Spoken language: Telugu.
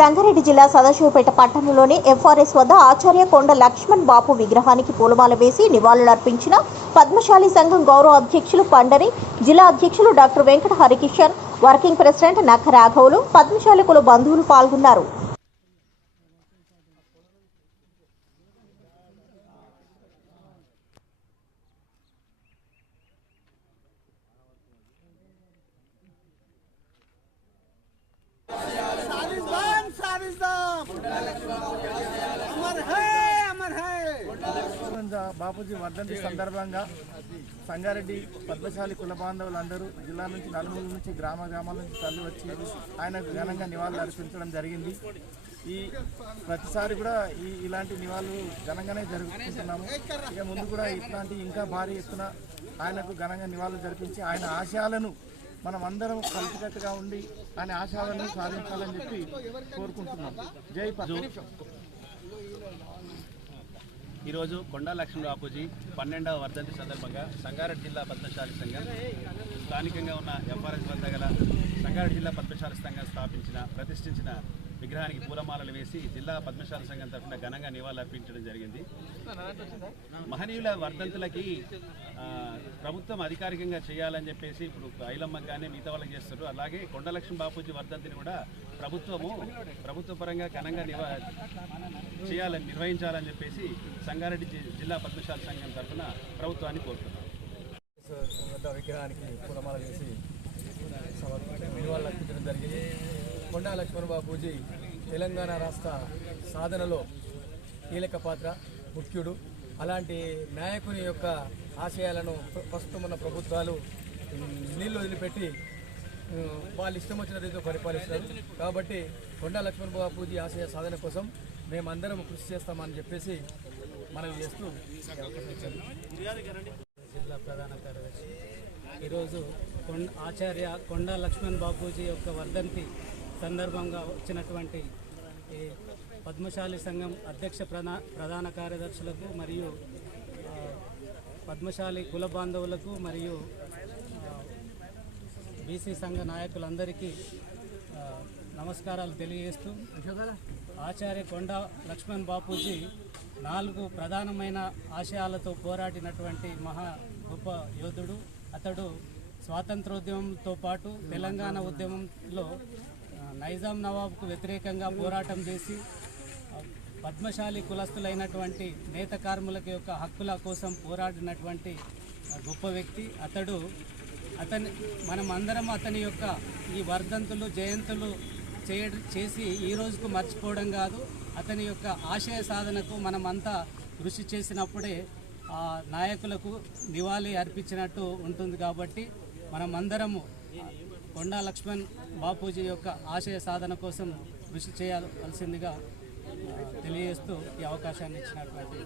సంగారెడ్డి జిల్లా సదాశివపేట పట్టణంలోని ఎఫ్ఆర్ఎస్ వద్ద ఆచార్య కొండ లక్ష్మణ్ బాపు విగ్రహానికి పూలమాల వేసి నివాళులర్పించిన పద్మశాలి సంఘం గౌరవ అధ్యక్షులు పండరి జిల్లా అధ్యక్షులు doctor Venkata Harikishan working president Nakka రాఘవులు Padmashali కుల బంధువులు పాల్గొన్నారు. బాపూజీ వర్ధంతి సందర్భంగా సంగారెడ్డి పద్మశాలి కుల బాంధవులందరూ జిల్లా నుంచి నలుమూల నుంచి గ్రామ గ్రామాల నుంచి తల్లి వచ్చి ఆయనకు ఘనంగా నివాళులు అర్పించడం జరిగింది. ఈ ప్రతిసారి కూడా ఈ ఇలాంటి నివాళులు ఘనంగానే జరుపుకుంటున్నాము. ఇక ముందు కూడా ఇట్లాంటి ఇంకా భారీ ఎత్తున ఆయనకు ఘనంగా నివాళులు జరిపించి ఆయన ఆశయాలను మనం అందరం కలిసికట్టుగా ఉండి అనే ఆశాలను సాధించాలని చెప్పి కోరుకుంటున్నాం. జై ఈరోజు కొండా లక్ష్మణ బాపూజీ పన్నెండవ వర్ధంతి సందర్భంగా సంగారెడ్డి జిల్లా పద్మశాలి సంఘం స్థానికంగా ఉన్న ఎఫ్ఆర్ఎస్ వద్ద గల సంగారెడ్డి జిల్లా పద్మశాలి సంఘం స్థాపించిన ప్రతిష్ఠించిన విగ్రహానికి పూలమాలలు వేసి జిల్లా పద్మశాల సంఘం తరఫున ఘనంగా నివాళులర్పించడం జరిగింది. మహనీయుల వర్ధంతులకి ప్రభుత్వం అధికారికంగా చేయాలని చెప్పేసి ఇప్పుడు ఐలమ్మకి కానీ మిగతా వాళ్ళకి చేస్తారు అలాగే కొండలక్ష్మి బాపూజీ వర్ధంతిని కూడా ప్రభుత్వము ప్రభుత్వ పరంగా ఘనంగా నివా చేయాలని నిర్వహించాలని చెప్పేసి సంగారెడ్డి జిల్లా పద్మశాల సంఘం తరఫున ప్రభుత్వాన్ని కోరుతున్నాం. విగ్రహానికి పూలమాల వేసి నివాళులు అర్పించడం జరిగింది కొండా లక్ష్మణబాబూజీ తెలంగాణ రాష్ట్ర సాధనలో కీలక పాత్ర ముఖ్యుడు. అలాంటి నాయకుని యొక్క ఆశయాలను ప్రస్తుతం ఉన్న ప్రభుత్వాలు నీళ్ళు నీళ్ళు వదిలిపెట్టి వాళ్ళు ఇష్టం వచ్చిన రీతిలో పరిపాలిస్తారు. కాబట్టి కొండా లక్ష్మణ ఆశయ సాధన కోసం మేమందరం కృషి చేస్తామని చెప్పేసి మనం చేస్తూ జిల్లా ప్రధాన కార్యదర్శి. ఈరోజు కొండ ఆచార్య కొండా లక్ష్మణ్ బాబూజీ యొక్క వర్ధంతి సందర్భంగా వచ్చినటువంటి పద్మశాలి సంఘం అధ్యక్ష ప్రధాన కార్యదర్శులకు మరియు పద్మశాలి కుల బాంధవులకు మరియు బీసీ సంఘ నాయకులందరికీ నమస్కారాలు తెలియజేస్తూ ఆచార్య కొండ లక్ష్మణ్ బాపూజీ నాలుగు ప్రధానమైన ఆశయాలతో పోరాడినటువంటి మహా గొప్ప యోధుడు. అతడు స్వాతంత్రోద్యమంతో పాటు తెలంగాణ ఉద్యమంలో నైజాం నవాబ్కు వ్యతిరేకంగా పోరాటం చేసి పద్మశాలి కులస్తులైనటువంటి నేత కార్మికుల యొక్క హక్కుల కోసం పోరాడినటువంటి గొప్ప వ్యక్తి. అతడు అతని మనం అందరం అతని యొక్క ఈ వర్ధంతులు జయంతులు చేయ చేసి ఈ రోజుకు మర్చిపోవడం కాదు. అతని యొక్క ఆశయ సాధనకు మనమంతా కృషి చేసినప్పుడే ఆ నాయకులకు నివాళి అర్పించినట్టు ఉంటుంది కాబట్టి మనం అందరము కొండా లక్ష్మణ్ బాపూజీ యొక్క ఆశయ సాధన కోసం కృషి చేయాల్సిందిగా తెలియజేస్తూ ఈ అవకాశాన్ని ఇచ్చినటువంటి